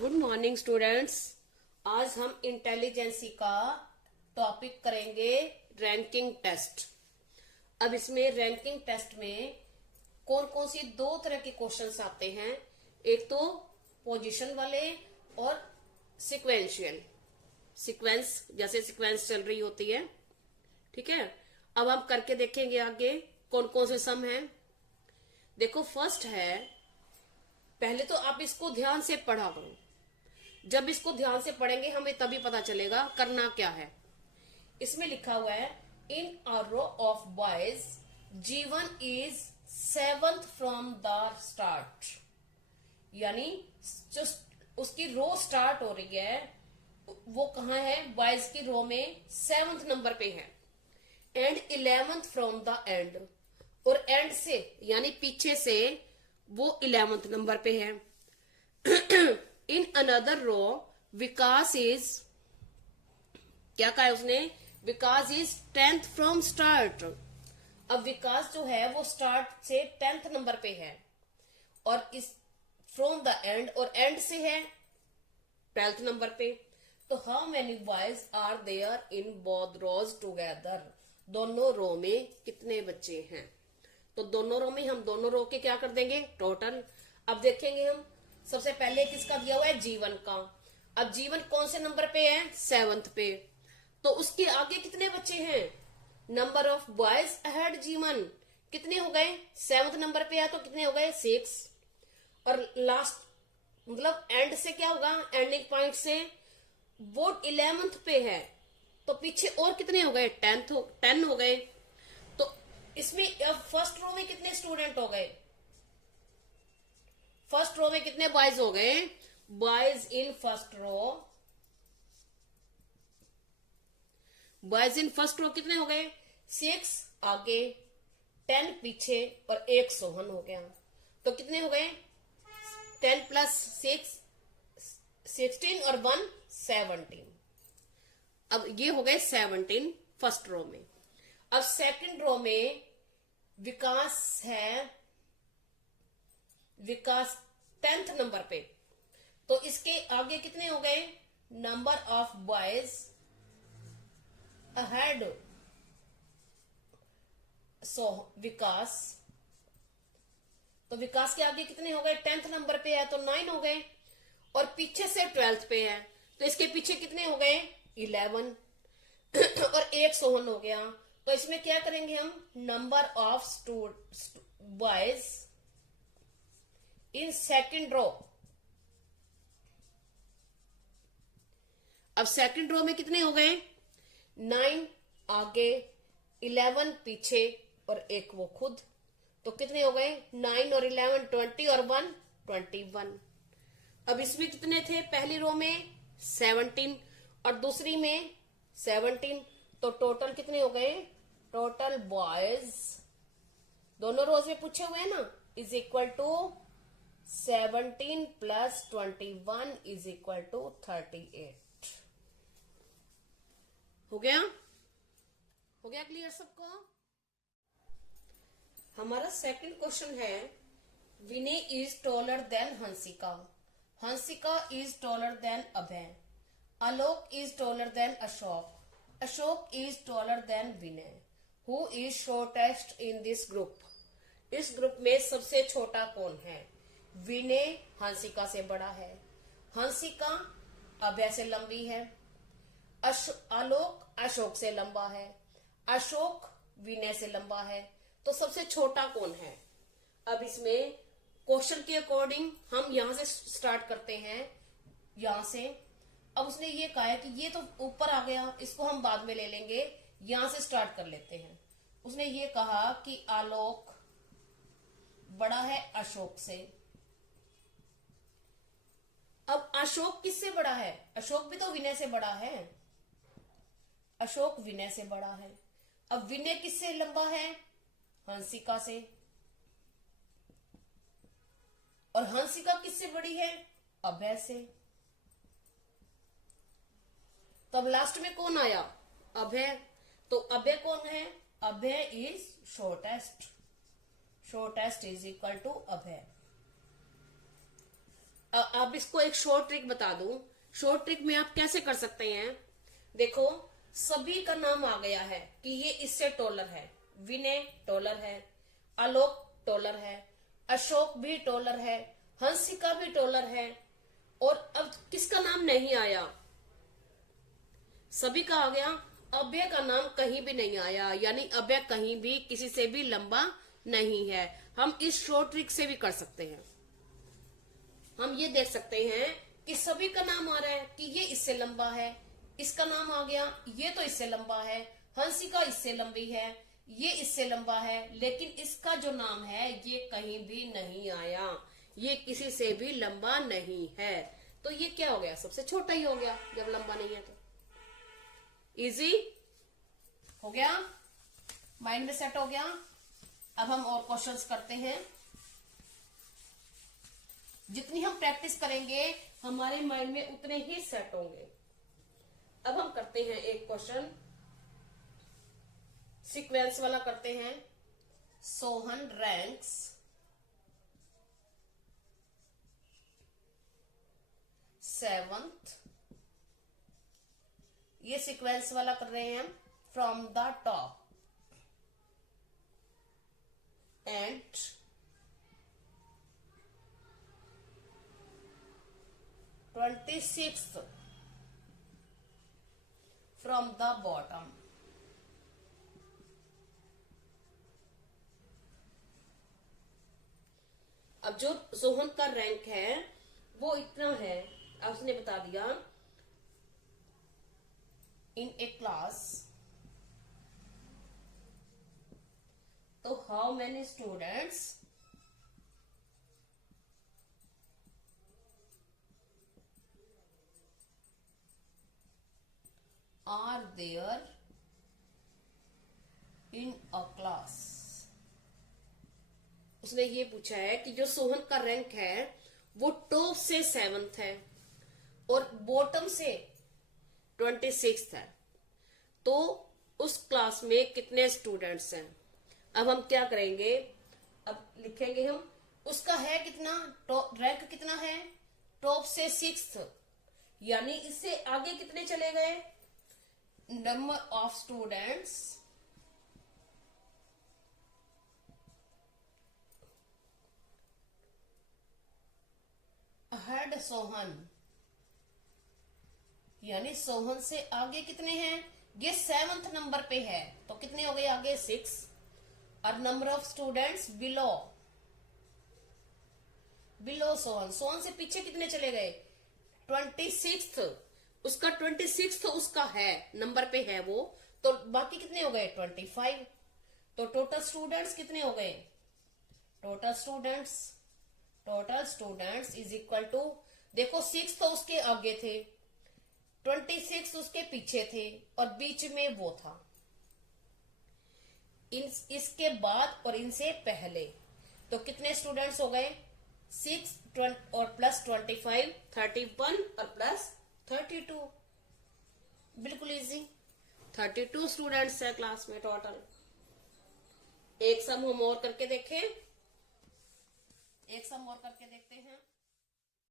Good morning students. आज हम intelligence का टॉपिक करेंगे रैंकिंग टेस्ट। अब इसमें रैंकिंग टेस्ट में कौन कौन सी दो तरह के क्वेश्चंस आते हैं, एक तो पोजीशन वाले और सिक्वेंशियल। सीक्वेंस जैसे सीक्वेंस चल रही होती है, ठीक है। अब हम करके देखेंगे आगे कौन कौन से सम हैं। देखो फर्स्ट है, पहले तो आप इसको ध्यान से पढ़ा करो। जब इसको ध्यान से पढ़ेंगे हमें तभी पता चलेगा करना क्या है। इसमें लिखा हुआ है in a row of boys G1 is 7th from the start, यानी जो उसकी रो स्टार्ट हो रही है वो कहाँ है, बॉयज की रो में 7th नंबर पे है। And 11th from the end, और एंड से यानी पीछे से वो 11th नंबर पे है। In another row Vikas is, क्या कहा है उसने, विकास इज 10th फ्रॉम स्टार्ट। अब विकास जो है वो स्टार्ट से 10th नंबर पे है, और इस फ्रॉम द एंड, और एंड से है 12th नंबर पे। तो how many boys are there in both rows together, दोनों रो में कितने बच्चे हैं। तो दोनों रो में हम दोनों रो के क्या कर देंगे, टोटल। अब देखेंगे हम, सबसे पहले किसका दिया हुआ है, G1 का। अब G1 कौन से नंबर पे है, 7th पे। तो उसके आगे कितने बच्चे हैं, number of boys ahead G1 कितने हो गए, 7th नंबर पे है तो कितने हो गए, 6। और लास्ट मतलब एंड से क्या होगा, एंडिंग पॉइंट से वो 11th पे है तो पीछे और कितने हो गए, 10 हो गए। तो इसमें अब फर्स्ट रो में कितने स्टूडेंट हो गए, फर्स्ट रो में कितने बॉयज हो गए, boys in first row, boys in first row कितने हो गए, 6 आगे 10 पीछे और 1 सोहन हो गया। तो कितने हो गए, 10 प्लस 6 16 और 1 17। अब ये हो गए 17 फर्स्ट रो में। अब सेकंड रो में विकास है, विकास 10th नंबर पे, तो इसके आगे कितने हो गए, number of boys ahead so Vikas, तो विकास के आगे कितने हो गए, 10th नंबर पे है तो 9 हो गए, और पीछे से 12th पे है तो इसके पीछे कितने हो गए, 11 और 1 सोहन हो गया। तो इसमें क्या करेंगे हम, number of boys in second row. अब सेकंड रो में कितने हो गए, 9 आगे 11 पीछे और 1 वो खुद, तो कितने हो गए, 9 और 11 20 और 1 21। अब इसमें कितने थे, पहली रो में 17 और दूसरी में 17, तो टोटल कितने हो गए, टोटल बॉयज दोनों रोज में पूछे हुए हैं ना, is equal to 17 plus 21 is equal to 38। हो गया, हो गया क्लियर सबको। हमारा सेकंड क्वेश्चन है, Vinay is taller than Hansika, Hansika is taller than Abhay, Alok is taller than Ashok, Ashok is taller than Vinay, who is shortest in this group. इस ग्रुप में सबसे छोटा कौन है, विनय हंसिका से बड़ा है, हंसिका अभय से लंबी है, आलोक अशोक से लंबा है, अशोक विनय से लंबा है, तो सबसे छोटा कौन है। अब इसमें क्वेश्चन के अकॉर्डिंग हम यहां से स्टार्ट करते हैं, यहां से। अब उसने ये कहा है कि ये तो ऊपर आ गया, इसको हम बाद में ले लेंगे, यहां से स्टार्ट कर लेते हैं। उसने ये कहा कि आलोक बड़ा है अशोक से। अब अशोक किससे बड़ा है, अशोक भी तो विनय से बड़ा है, अशोक विनय से बड़ा है। अब विनय किससे लंबा है, हंसिका से, और हंसिका किससे बड़ी है, अभय से। तो अब लास्ट में कौन आया, अभय। तो अभय कौन है, Abhay is shortest, shortest is equal to Abhay. अब इसको एक शॉर्ट ट्रिक बता दूं। शॉर्ट ट्रिक में आप कैसे कर सकते हैं, देखो सभी का नाम आ गया है कि ये इससे टॉलर है। विनय टॉलर है, आलोक टॉलर है, अशोक भी टॉलर है, हंसिका भी टॉलर है, और अब किसका नाम नहीं आया, सभी का आ गया। अभय का नाम कहीं भी नहीं आया, यानी अभय कहीं भी किसी से भी लंबा नहीं है। हम इस शॉर्ट ट्रिक से भी कर सकते हैं। हम ये देख सकते हैं कि सभी का नाम आ रहा है कि ये इससे लंबा है, इसका नाम आ गया ये तो इससे लंबा है, हंसिका इससे लंबी है, ये इससे लंबा है, लेकिन इसका जो नाम है ये कहीं भी नहीं आया, ये किसी से भी लंबा नहीं है। तो ये क्या हो गया, सबसे छोटा ही हो गया जब लंबा नहीं है तो। इजी हो गया, माइंड में सेट हो गया। अब हम और क्वेश्चंस करते हैं। जितनी हम प्रैक्टिस करेंगे हमारे माइंड में उतने ही सेट होंगे। अब हम करते हैं एक क्वेश्चन सीक्वेंस वाला करते हैं। सोहन रैंक्स 7th, ये सीक्वेंस वाला कर रहे हैं हम। From the top and twenty 26th from the bottom. अब जो सोहन का रैंक है वो इतना है, अब उसने बता दिया इन ए क्लास, तो how many students are there in a class. उसने ये पूछा है कि जो सोहन का रैंक है वो टॉप से 7th है और बॉटम से 26th है, तो उस क्लास में कितने स्टूडेंट्स हैं। अब हम क्या करेंगे, अब लिखेंगे हम उसका है कितना, रैंक कितना है, टॉप से 6th, यानी इससे आगे कितने चले गए, number of students ahead Sohan, यानी सोहन से आगे कितने हैं, ये 7th नंबर पे है तो कितने हो गए आगे 6, और number of students below Sohan, Sohan से पीछे कितने चले गए 26th, उसका 26th उसका है नंबर पे है वो, तो बाकी कितने हो गए 25, तो टोटल स्टूडेंट्स कितने हो गए, total students is equal to, देखो 6 तो उसके आगे थे, 26 उसके पीछे थे और बीच में वो था, इसके बाद और इनसे पहले, तो कितने स्टूडेंट्स हो गए 6 और प्लस 25 31 और प्लस 32, बिल्कुल इजी। 32 स्टूडेंट्स है क्लास में टोटल। एक सम हम और करके देखें, एक सम और करके देखते हैं।